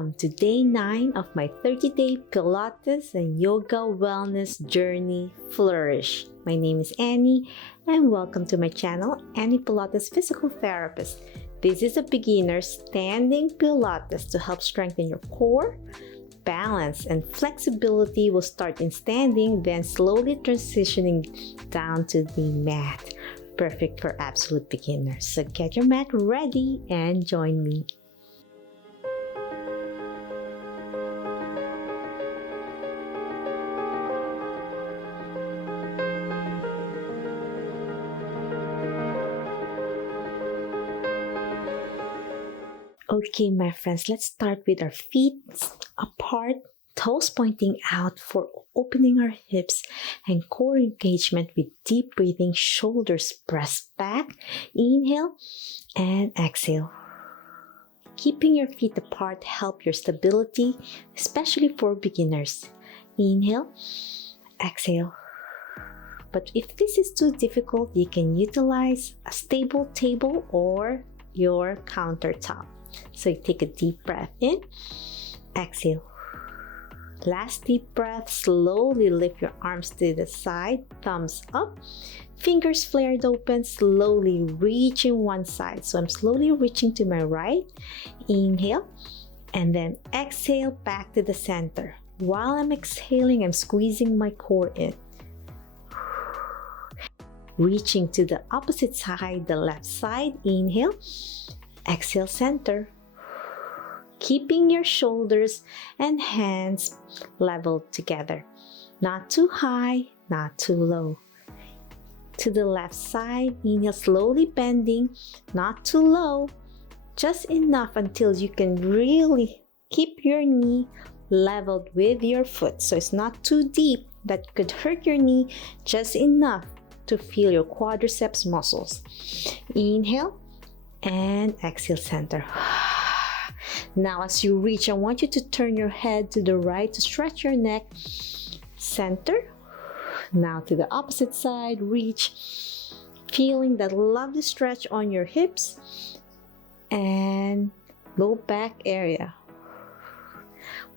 Welcome to day 9 of my 30-day Pilates and Yoga Wellness Journey, Flourish. My name is Annie and welcome to my channel, Annie Pilates Physical Therapist. This is a beginner standing Pilates to help strengthen your core. Balance and flexibility will start in standing, then slowly transitioning down to the mat. Perfect for absolute beginners. So get your mat ready and join me. Okay, my friends, let's start with our feet apart, toes pointing out for opening our hips and core engagement with deep breathing, shoulders pressed back. Inhale and exhale. Keeping your feet apart helps your stability, especially for beginners. Inhale, exhale. But if this is too difficult, you can utilize a stable table or your countertop. So you take a deep breath in, exhale. Last deep breath, slowly lift your arms to the side, thumbs up, fingers flared open, slowly reaching one side. So I'm slowly reaching to my right, inhale, and then exhale back to the center. While I'm exhaling, I'm squeezing my core in. Reaching to the opposite side, the left side, inhale, exhale center. Keeping your shoulders and hands level together. Not too high, not too low. To the left side, inhale, slowly bending, not too low. Just enough until you can really keep your knee leveled with your foot. So it's not too deep that could hurt your knee, just enough to feel your quadriceps muscles. Inhale and exhale center. Now as you reach, I want you to turn your head to the right to stretch your neck. Center. Now to the opposite side, reach. Feeling that lovely stretch on your hips and low back area.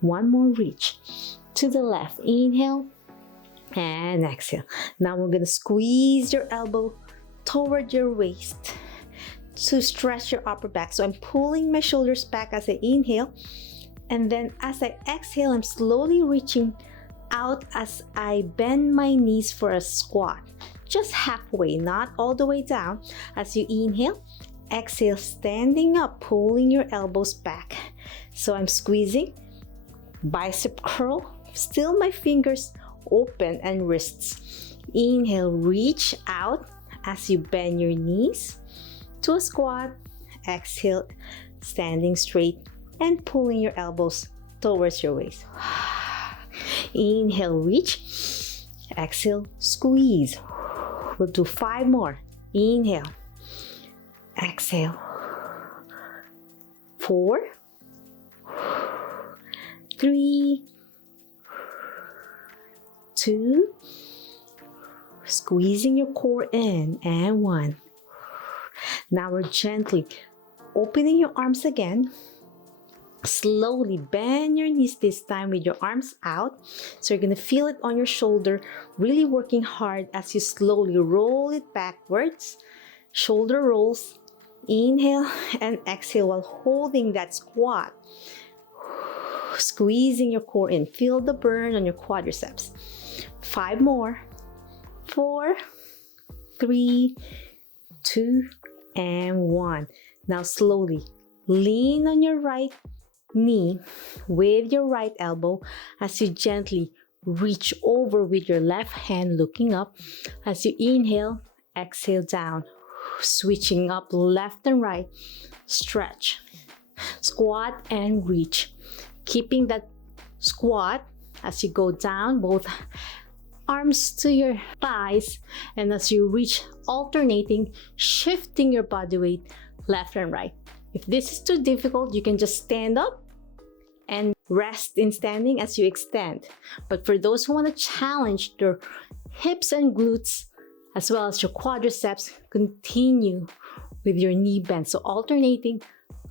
One more reach. To the left, inhale and exhale. Now we're going to squeeze your elbow toward your waist to stretch your upper back. So I'm pulling my shoulders back as I inhale, and then as I exhale, I'm slowly reaching out as I bend my knees for a squat. Just halfway, not all the way down. As you inhale, exhale, standing up, pulling your elbows back. So I'm squeezing, bicep curl, still my fingers open and wrists. Inhale, reach out as you bend your knees to a squat. Exhale, standing straight and pulling your elbows towards your waist. Inhale, reach. Exhale, squeeze. We'll do 5 more. Inhale, exhale. 4, 3, 2, squeezing your core in, and 1. Now we're gently opening your arms again. Slowly bend your knees this time with your arms out. So you're going to feel it on your shoulder, really working hard as you slowly roll it backwards. Shoulder rolls. Inhale and exhale while holding that squat. Squeezing your core in. Feel the burn on your quadriceps. 5 more. 4, 3, 2, and 1. Now slowly lean on your right knee with your right elbow as you gently reach over with your left hand looking up. As you inhale, exhale down. Switching up left and right. Stretch. Squat and reach. Keeping that squat as you go down, both arms to your thighs, and as you reach, alternating, shifting your body weight left and right. If this is too difficult, you can just stand up and rest in standing as you extend. But for those who want to challenge their hips and glutes as well as your quadriceps, continue with your knee bend. So alternating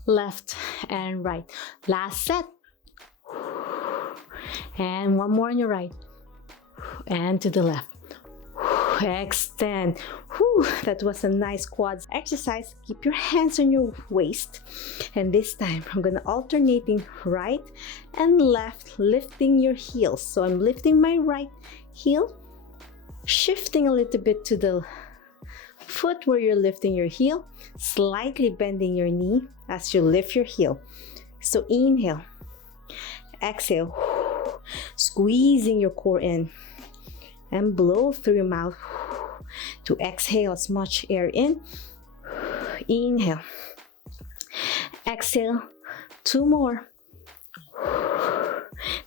left and right. Last set, And one more on your right. And to the left. Extend. Whew, that was a nice quads exercise. Keep your hands on your waist. And this time, I'm going to alternating right and left, lifting your heels. So I'm lifting my right heel, shifting a little bit to the foot where you're lifting your heel, slightly bending your knee as you lift your heel. So inhale, exhale, squeezing your core in, and blow through your mouth to exhale as much air in. Inhale, exhale, 2 more.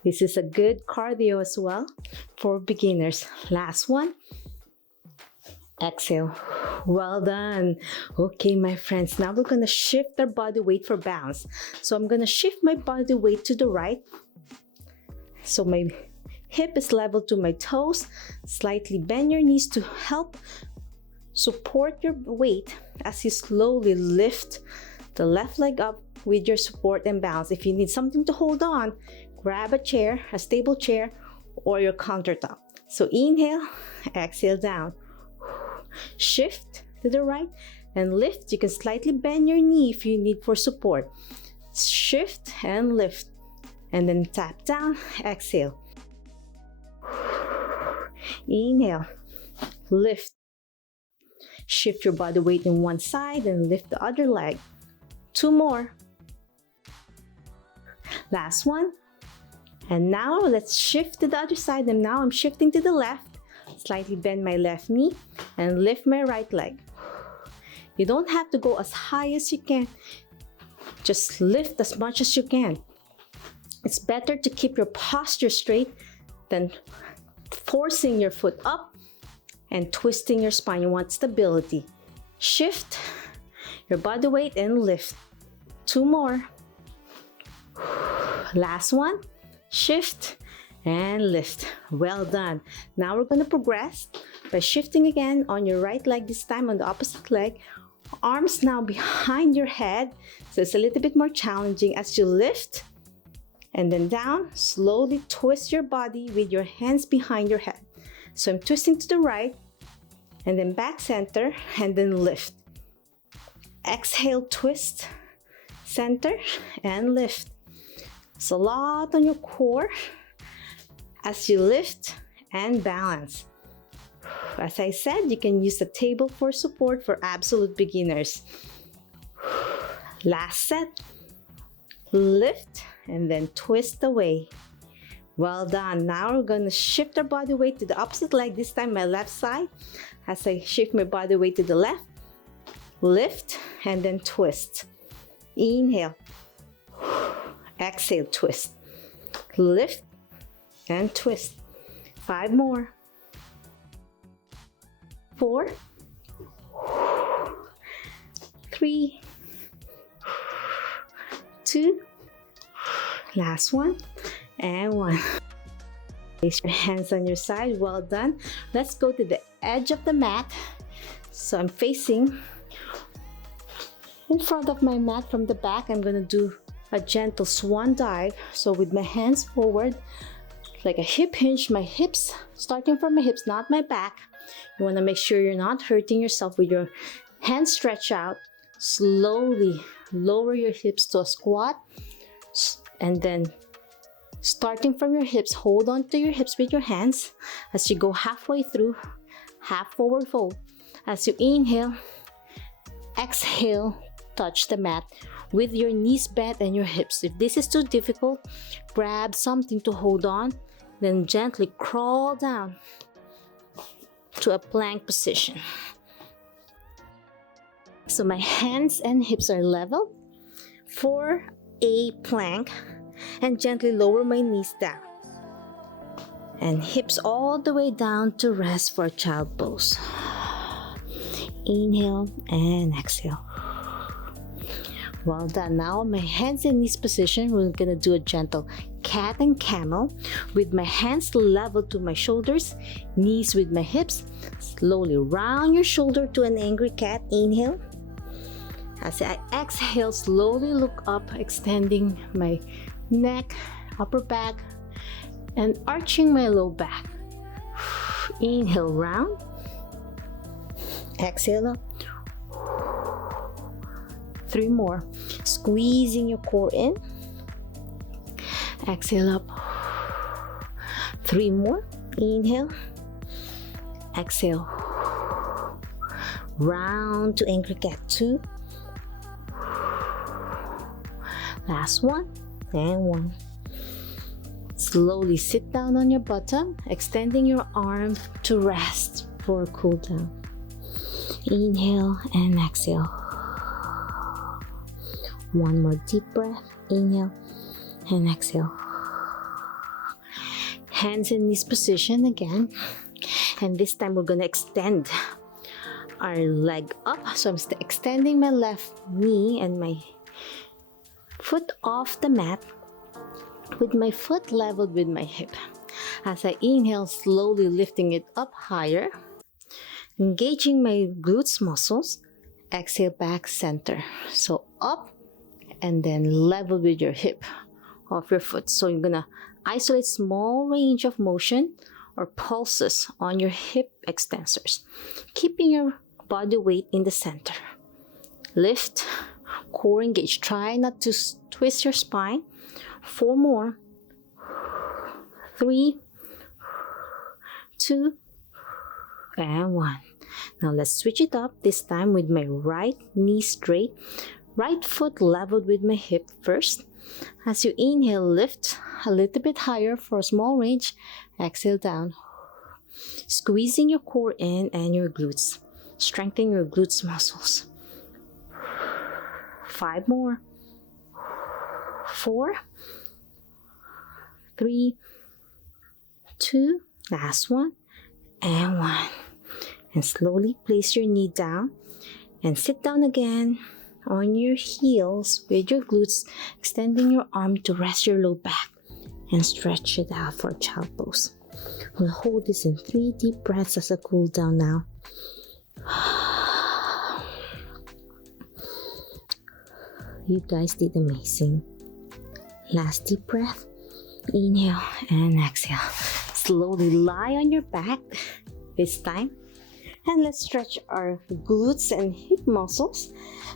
This is a good cardio as well for beginners. Last one. Exhale. Well done. Okay, my friends, now we're going to shift our body weight for balance. So I'm going to shift my body weight to the right. So my hip is level to my toes. Slightly bend your knees to help support your weight as you slowly lift the left leg up with your support and balance. If you need something to hold on, grab a chair, a stable chair, or your countertop. So inhale, exhale down. Shift to the right and lift. You can slightly bend your knee if you need for support. Shift and lift. And then tap down, exhale. Inhale, lift. Shift your body weight in one side and lift the other leg. 2 more. Last one. And now let's shift to the other side. And now I'm shifting to the left. Slightly bend my left knee and lift my right leg. You don't have to go as high as you can. Just lift as much as you can. It's better to keep your posture straight than forcing your foot up and twisting your spine. You want stability. Shift your body weight and lift. 2 more. Last one. Shift and lift. Well done. Now we're going to progress by shifting again on your right leg, this time on the opposite leg. Arms now behind your head. So it's a little bit more challenging as you lift and then down. Slowly twist your body with your hands behind your head. So I'm twisting to the right and then back center and then lift. Exhale, twist, center and lift. It's a lot on your core as you lift and balance. As I said, you can use the table for support for absolute beginners. Last set. Lift and then twist away. Well done. Now we're going to shift our body weight to the opposite leg, this time my left side. As I shift my body weight to the left, lift and then twist. Inhale. Exhale, twist. Lift and twist. 5 more. 4, 3, 2, last one, and 1. Place your hands on your side. Well done. Let's go to the edge of the mat. So I'm facing in front of my mat from the back. I'm going to do a gentle swan dive. So with my hands forward, like a hip hinge, my hips, starting from my hips, not my back. You want to make sure you're not hurting yourself with your hands stretched out. Slowly lower your hips to a squat. And then starting from your hips, hold on to your hips with your hands as you go halfway through, half forward fold. As you inhale, exhale, touch the mat with your knees bent and your hips. If this is too difficult, grab something to hold on, then gently crawl down to a plank position. So my hands and hips are level for a plank, and gently lower my knees down and hips all the way down to rest for child pose. Inhale and exhale. Well done. Now my hands in this position, we're gonna do a gentle cat and camel with my hands level to my shoulders, knees with my hips. Slowly round your shoulder to an angry cat. Inhale. As I exhale, slowly look up, extending my neck, upper back, and arching my low back. Inhale, round. Exhale up. 3 more. Squeezing your core in. Exhale up. 3 more. Inhale. Exhale. Round to anchor cat 2. Last one and 1. Slowly sit down on your bottom, extending your arms to rest for a cool down. Inhale and exhale. 1 more deep breath. Inhale and exhale. Hands in this position again. And this time we're going to extend our leg up. So I'm extending my left knee and my foot off the mat with my foot leveled with my hip. As I inhale, slowly lifting it up higher, engaging my glutes muscles. Exhale, back center. So up and then level with your hip off your foot. So you're gonna isolate small range of motion or pulses on your hip extensors, keeping your body weight in the center. Lift, core engage. Try not to twist your spine. 4 more. 3, 2, and 1. Now let's switch it up, this time with my right knee straight, right foot leveled with my hip first. As you inhale, lift a little bit higher for a small range. Exhale down. Squeezing your core in and your glutes. Strengthen your glutes muscles. 5 more. 4, 3, 2, last one, and 1. And slowly place your knee down and sit down again on your heels with your glutes, extending your arm to rest your low back and stretch it out for child pose. We'll hold this in 3 deep breaths as a cool down now. You guys did amazing. Last deep breath. Inhale and exhale. Slowly lie on your back this time. And let's stretch our glutes and hip muscles.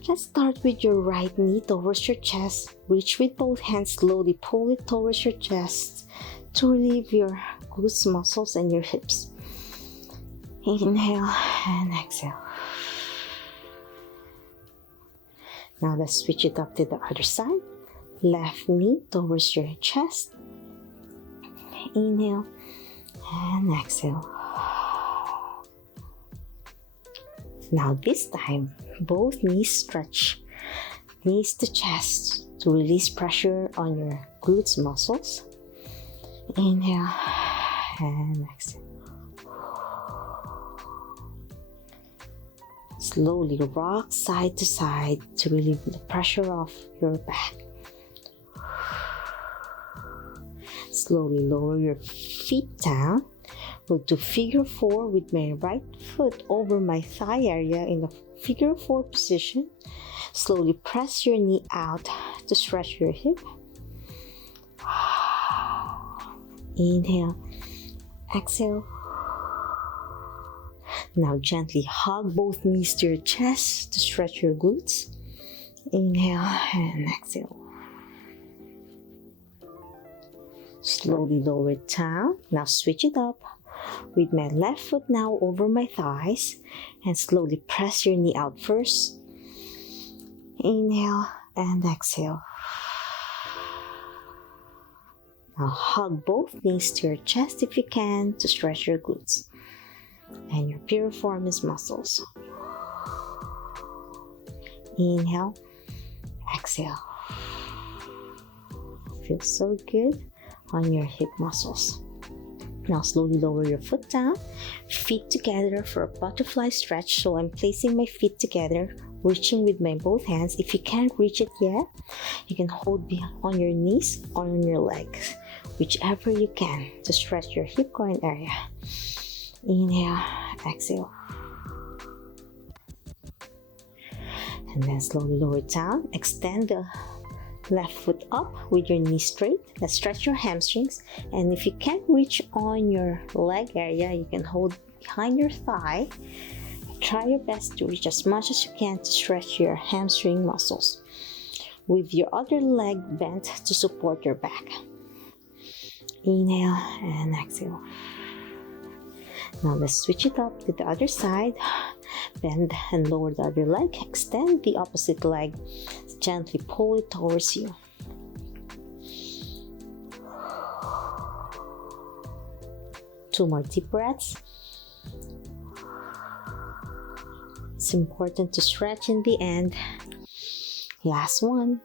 Let's start with your right knee towards your chest. Reach with both hands. Slowly pull it towards your chest to relieve your glutes muscles and your hips. Inhale and exhale. Now let's switch it up to the other side. Left knee towards your chest. Inhale and exhale. Now this time, both knees stretch. Knees to chest to release pressure on your glutes muscles. Inhale and exhale. Slowly rock side to side to relieve the pressure off your back. Slowly lower your feet down. We'll do figure 4 with my right foot over my thigh area in the figure 4 position. Slowly press your knee out to stretch your hip. Inhale, exhale. Now gently hug both knees to your chest to stretch your glutes. Inhale and exhale. Slowly lower it down. Now switch it up with my left foot now over my thighs and slowly press your knee out first. Inhale and exhale. Now hug both knees to your chest if you can to stretch your glutes and your piriformis muscles. Inhale, exhale. Feels so good on your hip muscles. Now slowly lower your foot down, feet together for a butterfly stretch. So I'm placing my feet together, reaching with my both hands. If you can't reach it yet, you can hold on your knees or on your legs, whichever you can to stretch your hip groin area. Inhale, exhale. And then slowly lower it down. Extend the Left foot up with your knee straight. Let's stretch your hamstrings. And if you can't reach on your leg area, you can hold behind your thigh. Try your best to reach as much as you can to stretch your hamstring muscles, with your other leg bent to support your back. Inhale and exhale. Now let's switch it up to the other side. Bend and lower the other leg. Extend the opposite leg. Gently pull it towards you. Two more deep breaths. It's important to stretch in the end. Last one.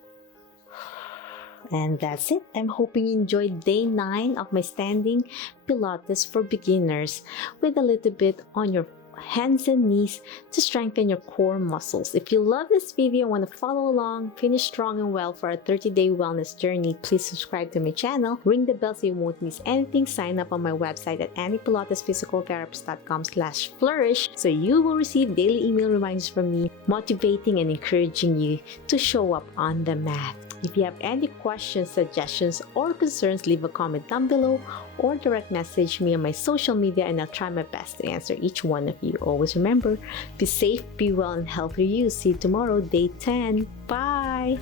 And that's it. I'm hoping you enjoyed day 9 of my standing Pilates for beginners, with a little bit on your hands and knees to strengthen your core muscles. If you love this video and want to follow along, finish strong and well for a 30-day wellness journey, please subscribe to my channel, ring the bell so you won't miss anything, sign up on my website at anniepilatesphysicaltherapist.com/flourish so you will receive daily email reminders from me, motivating and encouraging you to show up on the mat. If you have any questions, suggestions, or concerns, leave a comment down below or direct message me on my social media, and I'll try my best to answer each one of you. Always remember, be safe, be well, and healthy you. See you tomorrow, day 10. Bye!